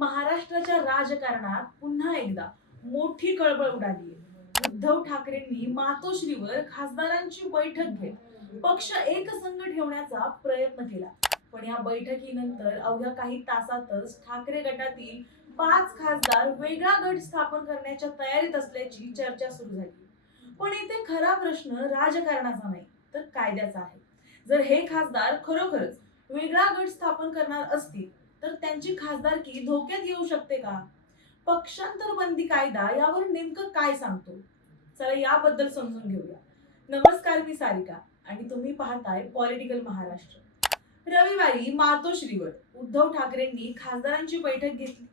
महाराष्ट्राच्या राजकारणात पुन्हा एकदा मोठी कळबळ उडाली आहे. उद्धव ठाकरेंनी मातोश्रीवर खासदारांची बैठक घेत पक्ष एकसंघ ठेवण्याचा प्रयत्न केला. पण या बैठकीनंतर अवघ्या काही तासातच ठाकरे गटातील 5 खासदार वेगळा गट स्थापन करण्याच्या तयारीत असल्याची चर्चा सुरू झाली. पण इथे खरा प्रश्न राजकारणाचा नाही तर कायद्याचा आहे. जर हे खासदार खरोखरच वेगळा गट स्थापन करणार असतील तर त्यांची खासदारकी धोक्यात येऊ शकते का? पक्षांतर बंदी कायदा यावर नेमकं काय सांगतो? चला याबद्दल समजून घेऊया. नमस्कार, मी सारिका आणि तुम्ही पाहताय पॉलिटिकल महाराष्ट्र. रविवारी मातोश्रीवर उद्धव ठाकरेंनी खासदारांची बैठक घेतली.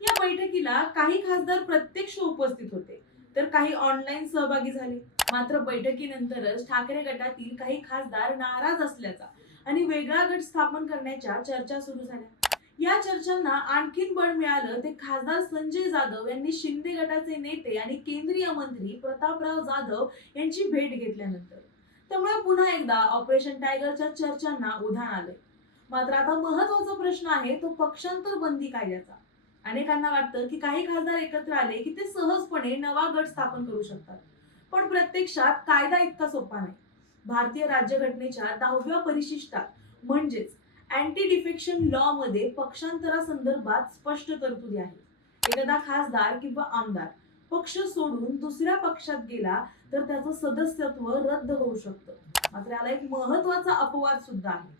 या बैठकीला काही खासदार प्रत्यक्ष उपस्थित होते तर काही ऑनलाईन सहभागी झाले. मात्र बैठकीनंतरच ठाकरे गटातील काही खासदार नाराज असल्याचा आणि वेगळा गट स्थापन करण्याच्या चर्चा सुरू झाल्या. या चर्चांना आणखीन बळ मिळालं ते खासदार संजय जाधव यांनी शिंदे गटाचे नेते आणि केंद्रीय मंत्री प्रतापराव जाधव यांची भेट घेतल्यानंतर. त्यामुळे पुन्हा एकदा ऑपरेशन टायगरच्या चर्चांना उधाण आले. मात्र आता महत्वाचा प्रश्न आहे तो पक्षांतर बंदी कायद्याचा. अनेकांना वाटतं की काही खासदार एकत्र आले की ते सहजपणे नवा गट स्थापन करू शकतात. पण प्रत्यक्षात कायदा इतका सोपा नाही. भारतीय राज्यघटनेच्या 10व्या परिशिष्टात म्हणजेच अँटी डिफेक्शन लॉ मध्ये पक्षांतरासंदर्भात स्पष्ट तरतुदी आहे. एखादा खासदार किंवा आमदार पक्ष सोडून दुसऱ्या पक्षात गेला तर त्याचं सदस्यत्व रद्द होऊ शकतं. मात्र याला एक महत्वाचा अपवाद सुद्धा आहे.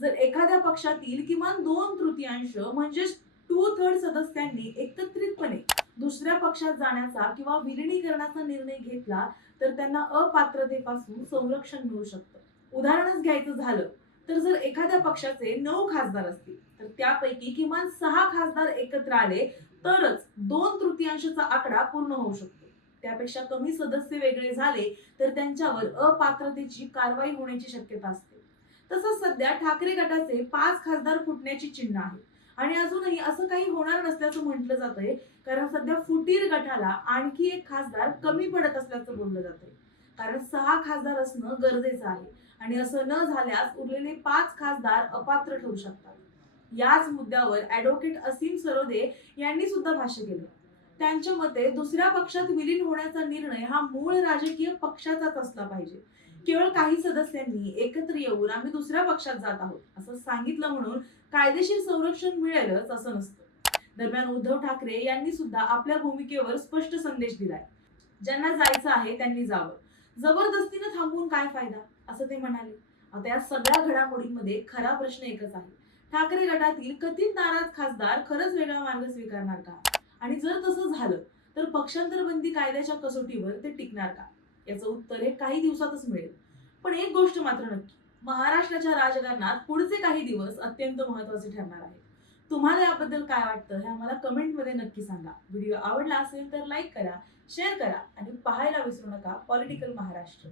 जर एखाद्या पक्षातील किमान 2/3 म्हणजेच 2/3 सदस्यांनी एकत्रितपणे दुसऱ्या पक्षात जाण्याचा किंवा विलिनीकरणाचा निर्णय घेतला तर त्यांना अपात्रतेपासून संरक्षण मिळू शकतं. उदाहरणच घ्यायचं झालं तर जर एखाद्या पक्षाचे 9 खासदार असतील तर त्यापैकी किमान 6 खासदार एकत्र आले तरच 2/3चा आकडा पूर्ण होऊ शकतो. त्यापेक्षा कमी सदस्य वेगळे झाले तर त्यांच्यावर अपात्रतेची कारवाई होण्याची शक्यता असते. तसंच सध्या ठाकरे गटाचे 5 खासदार फुटण्याची चिन्ह आहे आणि अजूनही असं काही होणार नसल्याचं म्हटलं जातंय. कारण सध्या फुटीर गटाला आणखी एक खासदार कमी पडत असल्याचं बोललं जातंय. कारण 6 खासदार असणं गरजेचं आहे आणि असं न झाल्यास उरलेले 5 खासदार अपात्र ठरू शकतात. याच मुद्द्यावर ॲडव्होकेट असीम सरोदे यांनी सुद्धा भाष्य केलं. त्यांच्या मते दुसऱ्या पक्षात विलीन होण्याचा निर्णय हा मूळ राजकीय पक्षाचाच असला पाहिजे. केवळ काही सदस्यांनी एकत्र येऊन आम्ही दुसऱ्या पक्षात जात आहोत असं सांगितलं म्हणून कायदेशीर संरक्षण मिळेलच असं नसतं. दरम्यान उद्धव ठाकरे यांनी सुद्धा आपल्या भूमिकेवर स्पष्ट संदेश दिलाय. ज्यांना जायचं आहे त्यांनी जावं, जबरदस्तीने थांबून काय फायदा असं ते म्हणाले. आता या सगळ्या घडामोडींमध्ये खरा प्रश्न एकच आहे. ठाकरे गटातील कथित नाराज खासदार खरंच वेगळा मार्ग स्वीकारणार का? आणि जर तसं झालं तर पक्षांतर बंदी कायद्याच्या कसोटीवर ते टिकणार का? याचं उत्तर हे काही दिवसातच मिळेल. पण एक गोष्ट मात्र नक्की, महाराष्ट्राच्या राजकारणात पुढचे काही दिवस अत्यंत महत्वाचे ठरणार आहेत. तुम्हाला याबद्दल काय वाटतं हे आम्हाला कमेंटमध्ये नक्की सांगा. व्हिडिओ आवडला असेल तर लाईक करा, शेअर करा आणि पाहायला विसरू नका पॉलिटिकल महाराष्ट्र.